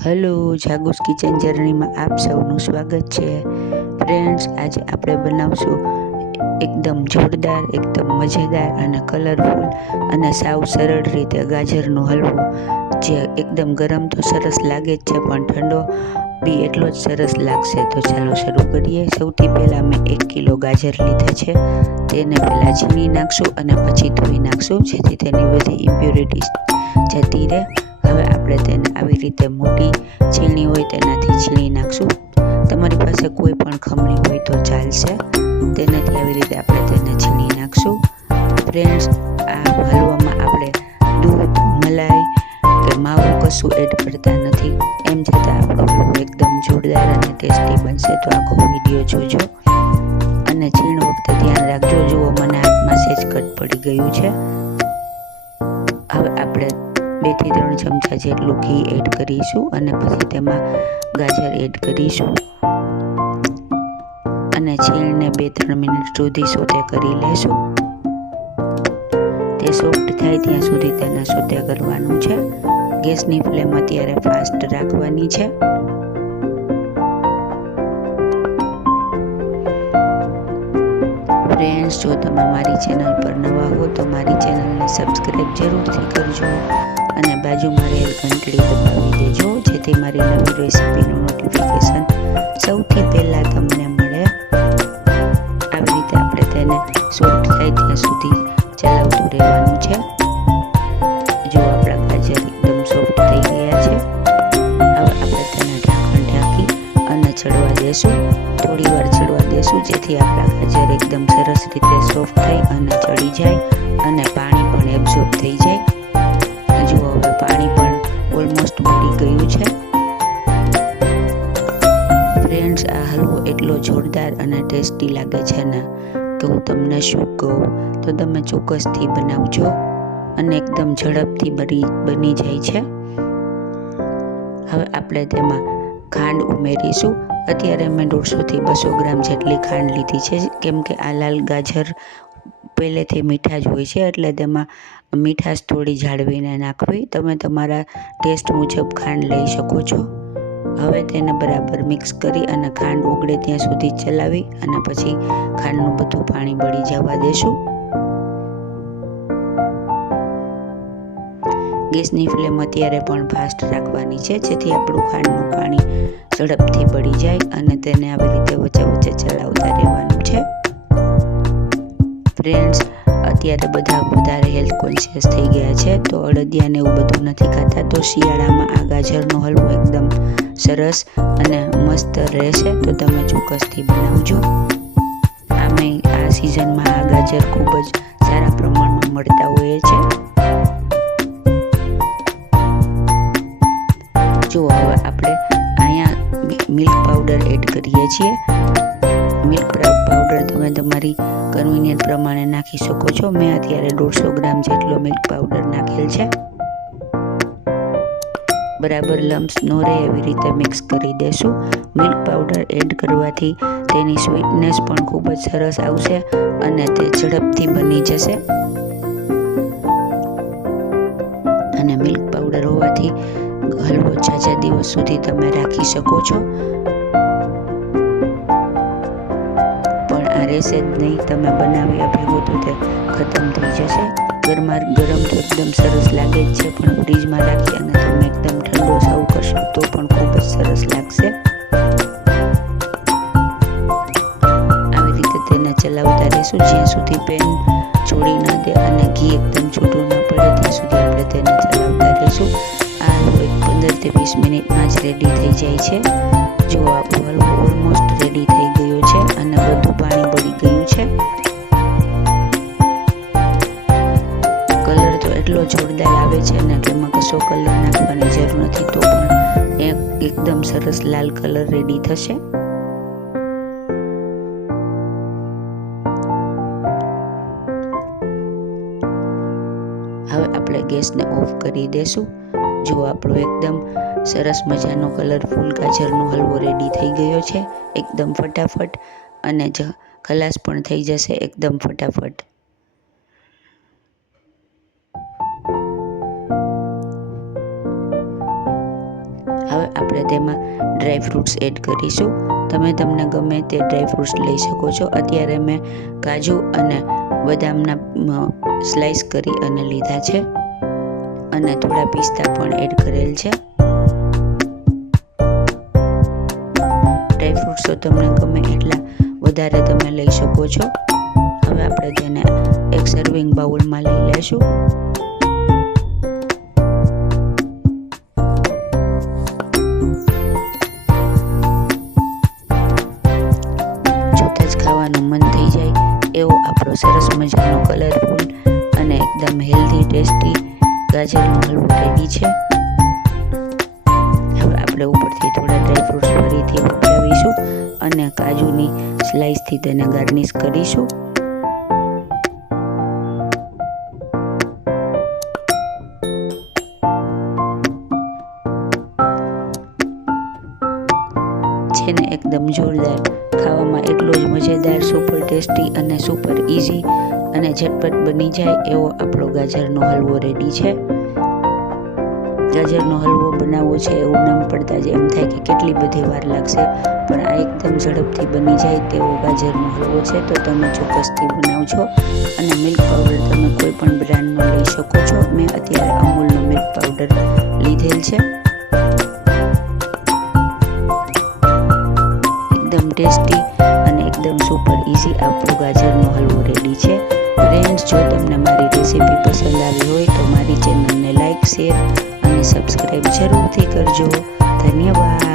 Hello, જાગુસ kitchen જર્નીમાં આપ સૌનું સ્વાગત છે. ફ્રેન્ડ્સ, આજે આપણે બનાવશું એકદમ જોરદાર, એકદમ મજેદાર અને કલરફુલ અને સાવ સરળ રીતે ગાજરનો હલવો, જે એકદમ ગરમ તો સરસ લાગે જ છે, પણ ઠંડો બી એટલો જ સરસ લાગશે. તો ચાલો શરૂ કરીએ. સૌથી પહેલાં મેં 1 કિલો ગાજર લીધા છે. તેને પહેલાં છીણી નાખશું અને પછી ધોઈ નાખશું, જેથી તેની બધી ઇમ્પ્યોરિટીઝ જતી રહે. હવે આપણે તેને આવી રીતે મોટી છીણી હોય તેનાથી છીણી નાખશું. તમારી પાસે કોઈ પણ ખમણી હોય તો ચાલશે. તેનાથી આવી રીતે આપણે તેને છીણી નાખશું. ફ્રેન્ડ્સ, આ હલવામાં આપણે દૂધ, મલાઈ કે માવું કશું એડ કરતા નથી. એમ છતાં આપણો હલવો એકદમ જોરદાર અને ટેસ્ટી બનશે. તો આખો વિડીયો જોજો અને છીણ વખતે ધ્યાન રાખજો. જુઓ, મને હાથમાં સેજ કટ પડી ગયું છે. હવે આપણે 2 થી 3 ચમચા જેટલું ઘી એડ કરીશું અને પછી તેમાં ગાજર એડ કરીશું અને છીણને 2-3 મિનિટ સુધી સોતે કરી લેશું. તે સોફ્ટ થાય ત્યાં સુધી તેને સોતે કરવાનું છે. ગેસની ફ્લેમ અત્યારે ફાસ્ટ રાખવાની છે. ફ્રેન્ડ્સ, જો તમે મારી ચેનલ પર નવા હો તો મારી ચેનલને સબસ્ક્રાઈબ જરૂરથી કરજો અને બાજુમાં રહેલ ઘંટડી દબાવી દેજો, જેથી મારી નવી રેસીપીનું નોટિફિકેશન સૌથી પહેલાં તમને મળે. આવી રીતે આપણે તેને સોફ્ટ થાય ત્યાં સુધી ચલાવતું રહેવાનું છે. જો આપણા ગાજર એકદમ સોફ્ટ થઈ ગયા છે. હવે આપણે તેને ઢાંકણ ઢાંકી અને ચડવા દેશું. થોડી વાર ચડવા દેશું, જેથી આપણા ગાજર એકદમ સરસ રીતે સોફ્ટ થઈ અને ચડી જાય અને પાણી પણ એબ્ઝોર્બ થઈ જાય. જુઓ, હવે પાણી પણ ઓલમોસ્ટ બળી ગયું છે. ફ્રેન્ડ્સ, આ હલવો એટલો જોરદાર અને ટેસ્ટી લાગે છે ને કે હું તમને શું કહું. તો તમે ચોક્કસથી બનાવજો અને એકદમ ઝડપથી બની જાય છે. હવે આપણે તેમાં ખાંડ ઉમેરીશું. અત્યારે મેં 150 થી 200 ગ્રામ જેટલી ખાંડ લીધી છે, કેમ કે આ લાલ ગાજર પહેલેથી મીઠા જ હોય છે, એટલે તેમાં મીઠાશ થોડી જાળવીને નાખવી. તમે તમારા ટેસ્ટ મુજબ ખાંડ લઈ શકો છો. હવે તેને બરાબર મિક્સ કરી અને ખાંડ ઓગળે ત્યાં સુધી ચલાવી અને પછી ખાંડનું બધું પાણી બળી જવા દેશું. ગેસની ફ્લેમ અત્યારે પણ ફાસ્ટ રાખવાની છે, જેથી આપણું ખાંડનું પાણી ઝડપથી બળી જાય અને તેને આવી રીતે વચ્ચે વચ્ચે ચલાવતા રહેવાનું છે. ફ્રેન્ડ્સ, અત્યારે બધા વધારે હેલ્થ કોન્શિયસ થઈ ગયા છે, તો અડદિયાને એવું બધું નથી ખાતા. તો શિયાળામાં આ ગાજરનો હલવો એકદમ સરસ અને મસ્ત રહેશે. તો તમે ચોક્કસથી બનાવજો. આ સિઝનમાં આ ગાજર ખૂબ જ સારા પ્રમાણમાં મળતા હોય છે. જો હવે આપણે અહીંયા મિલ્ક પાવડર એડ કરીએ છીએ. મિલ્ક પાવડર તમે તમારી કન્વિનિયન્ટ પ્રમાણે નાખી શકો છો. મેં અત્યારે 150 ગ્રામ જેટલો મિલ્ક પાવડર નાખેલ છે. બરાબર લમ્સ ન રહે એવી રીતે મિક્સ કરી દેશું. મિલ્ક પાવડર એડ કરવાથી તેની સ્વીટનેસ પણ ખૂબ જ સરસ આવશે અને તે ઝડપથી બની જશે. અને મિલ્ક પાવડર હોવાથી હલવો ઝાઝા દિવસ સુધી તમે રાખી શકો છો. પણ આ રહેશે જ નહીં. તમે બનાવ્યા ભેગું તો તે ખતમ થઈ જશે. ગરમ તો એકદમ સરસ લાગે જ છે, પણ ફ્રીજમાં રાખી અને તમે એકદમ ઠંડો સર્વ કરશો તો પણ ખૂબ જ સરસ લાગશે. આવી રીતે તેને ચલાવતા રહેશું જ્યાં સુધી પેન છોડી ન દે અને ઘી એકદમ છૂટું ન પડે ત્યાં સુધી આપણે તેને ચલાવતા રહેશું. આ હલવો 15 થી 20 મિનિટમાં જ રેડી થઈ જાય છે. જો આપણો હલવો ઓલમોસ્ટ રેડી થઈ ગયો છે અને બધું પાણી બળી ગયું છે. કલર તો એટલો જોરદાર આવે છે ને કે એમાં કશો કલર નાખવાની જરૂર નથી, તો પણ એકદમ સરસ લાલ કલર રેડી થશે. હવે આપણે ગેસને ઓફ કરી દેશું. જો આપણો એકદમ સરસ મજાનો કલરફુલ ગાજરનો હલવો રેડી થઈ ગયો છે, એકદમ ફટાફટ, અને ખલાસ પણ થઈ જશે એકદમ ફટાફટ. હવે આપણે તેમાં ડ્રાય ફ્રૂટ્સ એડ કરીશું. તમને ગમે તે ડ્રાય ફ્રૂટ્સ લઈ શકો છો. અત્યારે મેં કાજુ અને બદામના સ્લાઇસ કરી અને લીધા છે અને થોડા પિસ્તા પણ એડ કરેલ છે. ડ્રાય ફ્રૂટ્સો તમને ગમે એટલા વધારે તમે લઈ શકો છો. હવે આપણે તેને એક સર્વિંગ બાઉલમાં લઈ લેશું. જોતા જ ખાવાનું મન થઈ જાય એવો આપણો સરસ મજાનો કલરફુલ અને એકદમ હેલ્ધી ટેસ્ટી ગાજરનો હલવો રેડી છે. હવે આપણે ઉપરથી થોડા ડ્રાય ફ્રૂટ્સ ફરીથી વપરાવીશું અને કાજુની સ્લાઇસથી તેને ગાર્નિશ કરીશું. છે ને એકદમ જોરદાર, ખાવામાં એટલો જ મજેદાર, સુપર ટેસ્ટી અને સુપર ઇઝી અને ઝટપટ બની જાય એવો આપણો ગાજરનો હલવો રેડી છે. ગાજરનો હલવો બનાવવો છે એવું નામ પડતા જ એમ થાય કે કેટલી બધી વાર લાગશે, પણ આ એકદમ ઝડપથી બની જાય તેવો ગાજરનો હલવો છે. તો તમે ચોક્કસથી બનાવજો. અને મિલ્ક પાવડર તમે કોઈ પણ બ્રાન્ડનો લઈ શકો છો. મેં અત્યારે અમૂલનો મિલ્ક પાવડર લીધેલ છે. એકદમ ટેસ્ટી અને એકદમ સુપર ઇઝી આપણો ગાજરનો હલવો રેડી છે. ફ્રેન્ડ્સ, જો તમને મારી રેસીપી પસંદ આવી હોય તો મારી ચેનલને લાઈક, શેર અને સબસ્ક્રાઈબ જરૂરથી કરજો. ધન્યવાદ.